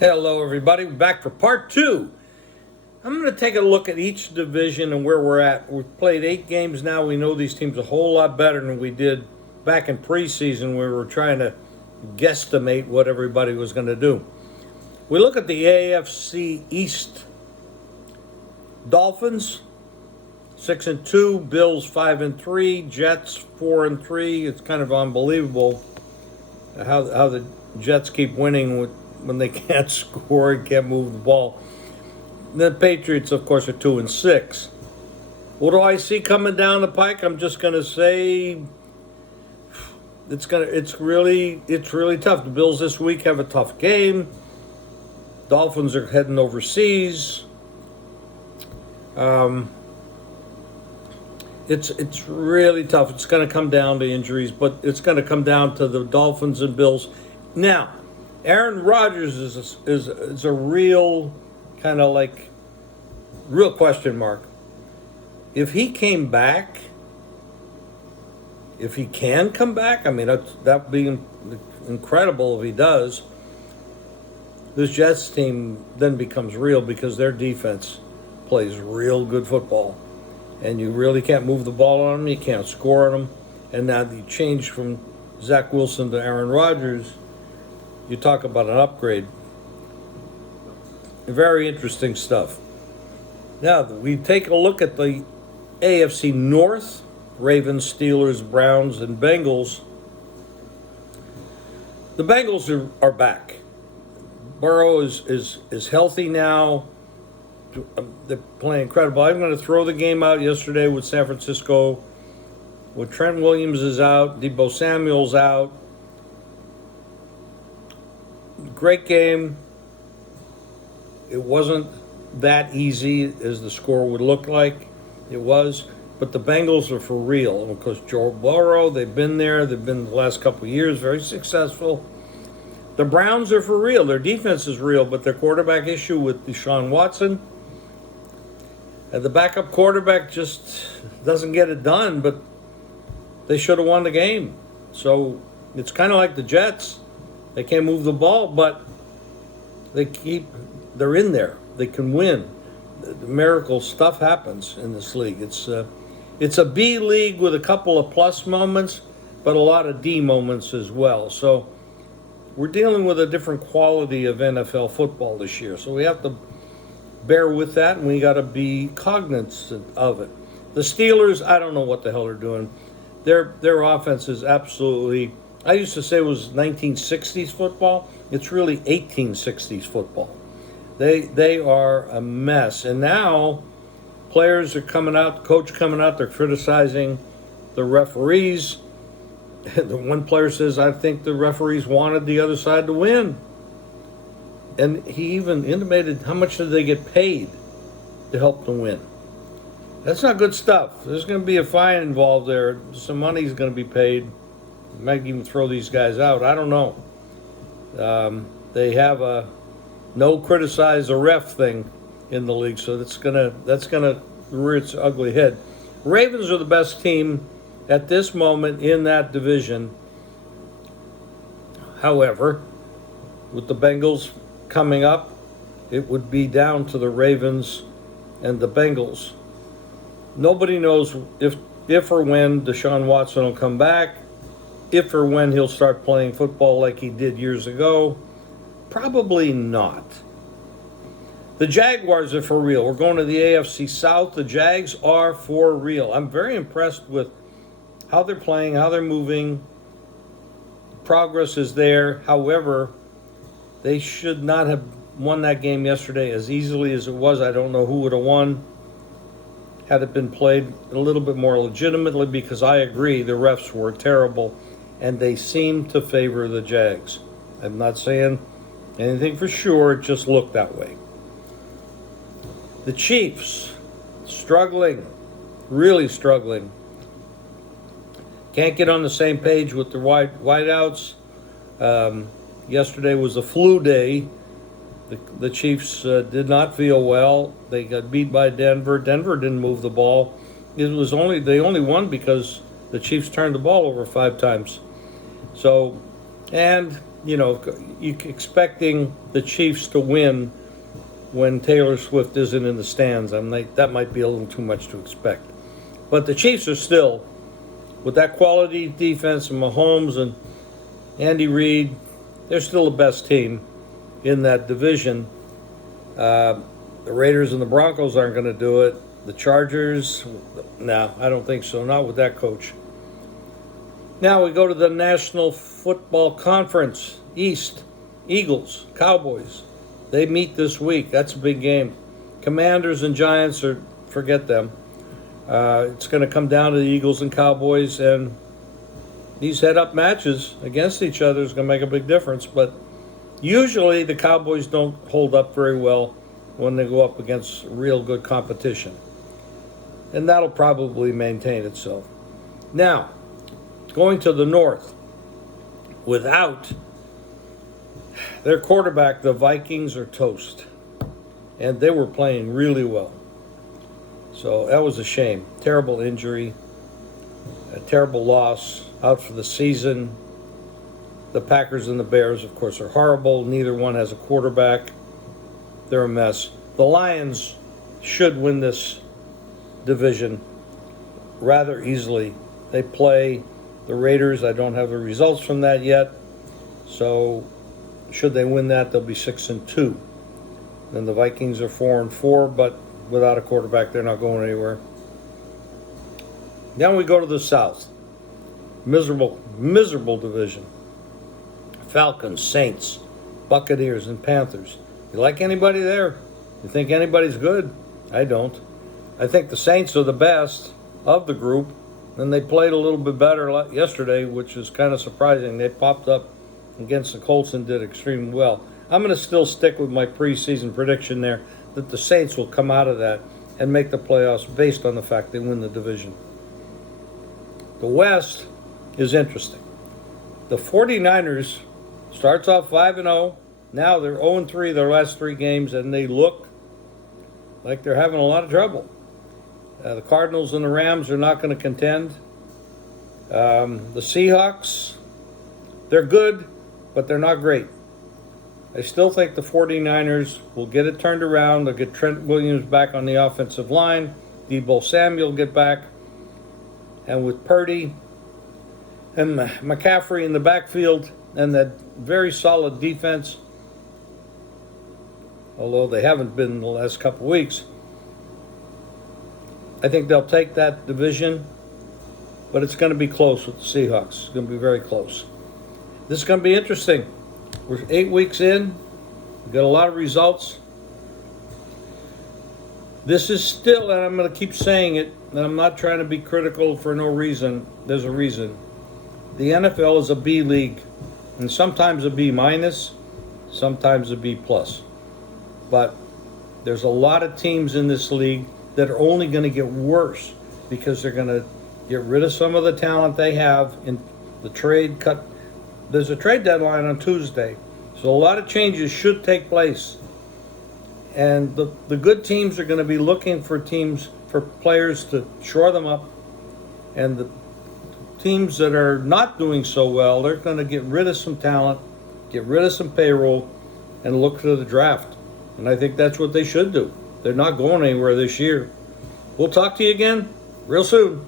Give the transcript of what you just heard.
Hello, everybody. We're back for part two. I'm going to take a look at each division and where we're at. We've played 8 games now. We know these teams a whole lot better than we did back in preseason where we were trying to guesstimate what everybody was going to do. We look at the AFC East. Dolphins 6-2, Bills 5-3, Jets 4-3. It's kind of unbelievable how the Jets keep winning when they can't score and can't move the ball. The Patriots, of course, are 2-6. What do I see coming down the pike? I'm just going to say it's really tough. The Bills this week have a tough game. Dolphins are heading overseas. It's really tough. It's going to come down to injuries, but it's going to come down to the Dolphins and Bills. Now, Aaron Rodgers is a real kind of like real question mark. If he came back, if he can come back, I mean that'd be incredible if he does. This Jets team then becomes real because their defense plays real good football, and you really can't move the ball on them. You can't score on them, and now you change from Zach Wilson to Aaron Rodgers. You talk about an upgrade. Very interesting stuff. Now, we take a look at the AFC North. Ravens, Steelers, Browns, and Bengals. The Bengals are back. Burrow is healthy now. They're playing incredible. I'm going to throw the game out yesterday with San Francisco. With Trent Williams is out. Deebo Samuel's out. Great game. It wasn't that easy as the score would look like. It was. But the Bengals are for real. Because Joe Burrow, they've been there. They've been the last couple of years very successful. The Browns are for real. Their defense is real, but their quarterback issue with Deshaun Watson. And the backup quarterback just doesn't get it done, but they should have won the game. So it's kind of like the Jets. They can't move the ball, but they're in there. They can win. The miracle stuff happens in this league. It's a B league with a couple of plus moments, but a lot of D moments as well. So we're dealing with a different quality of NFL football this year. So we have to bear with that, and we got to be cognizant of it. The Steelers, I don't know what the hell they're doing. Their offense is absolutely, I used to say it was 1960s football. It's really 1860s football. They are a mess. And now players are coming out, the coach coming out, they're criticizing the referees. The one player says, I think the referees wanted the other side to win. And he even intimated how much did they get paid to help them win. That's not good stuff. There's going to be a fine involved there. Some money's going to be paid. They might even throw these guys out. I don't know. They have a no criticize a ref thing in the league, so that's gonna rear its ugly head. Ravens are the best team at this moment in that division. However, with the Bengals coming up, it would be down to the Ravens and the Bengals. Nobody knows if or when Deshaun Watson will come back, if or when he'll start playing football like he did years ago. Probably not. The Jaguars are for real. We're going to the AFC South. The Jags are for real. I'm very impressed with how they're playing, how they're moving. Progress is there. However, they should not have won that game yesterday as easily as it was. I don't know who would have won had it been played a little bit more legitimately, because I agree the refs were terrible and they seem to favor the Jags. I'm not saying anything for sure, it just looked that way. The Chiefs, struggling, really struggling. Can't get on the same page with the wideouts. Yesterday was a flu day. The Chiefs did not feel well. They got beat by Denver. Denver didn't move the ball. They only won because the Chiefs turned the ball over 5 times. So, and you expecting the Chiefs to win when Taylor Swift isn't in the stands. That might be a little too much to expect. But the Chiefs are still, with that quality defense and Mahomes and Andy Reid, they're still the best team in that division. The Raiders and the Broncos aren't going to do it. The Chargers, no, I don't think so. Not with that coach. Now we go to the National Football Conference East. Eagles, Cowboys. They meet this week. That's a big game. Commanders and Giants, forget them. It's going to come down to the Eagles and Cowboys, and these head-up matches against each other is going to make a big difference. But usually the Cowboys don't hold up very well when they go up against real good competition. And that'll probably maintain itself. Now, going to the North, without their quarterback, the Vikings are toast. And they were playing really well. So that was a shame. Terrible injury, a terrible loss, out for the season. The Packers and the Bears, of course, are horrible. Neither one has a quarterback. They're a mess. The Lions should win this division rather easily. They play the Raiders. I don't have the results from that yet. So should they win that, they'll be 6-2. Then the Vikings are 4-4, but without a quarterback, they're not going anywhere. Now we go to the South. Miserable division. Falcons, Saints, Buccaneers, and Panthers. You like anybody there? You think anybody's good? I don't. I think the Saints are the best of the group, and they played a little bit better yesterday, which is kind of surprising. They popped up against the Colts and did extremely well. I'm going to still stick with my preseason prediction there that the Saints will come out of that and make the playoffs based on the fact they win the division. The West is interesting. The 49ers starts off 5-0. Now they're 0-3 their last 3 games, and they look like they're having a lot of trouble. The Cardinals and the Rams are not going to contend. The Seahawks, they're good, but they're not great. I still think the 49ers will get it turned around. They'll get Trent Williams back on the offensive line. Deebo Samuel get back. And with Purdy and McCaffrey in the backfield and that very solid defense, although they haven't been in the last couple of weeks, I think they'll take that division, but it's going to be close with the Seahawks. It's going to be very close. This is going to be interesting. We're 8 weeks in. We've got a lot of results. This is still, and I'm going to keep saying it, and I'm not trying to be critical for no reason. There's a reason. The NFL is a B league, and sometimes a B minus, sometimes a B plus. But there's a lot of teams in this league that are only going to get worse because they're going to get rid of some of the talent they have in the trade cut. There's a trade deadline on Tuesday, so a lot of changes should take place. And the good teams are going to be looking for players to shore them up. And the teams that are not doing so well, they're going to get rid of some talent, get rid of some payroll, and look to the draft. And I think that's what they should do. They're not going anywhere this year. We'll talk to you again real soon.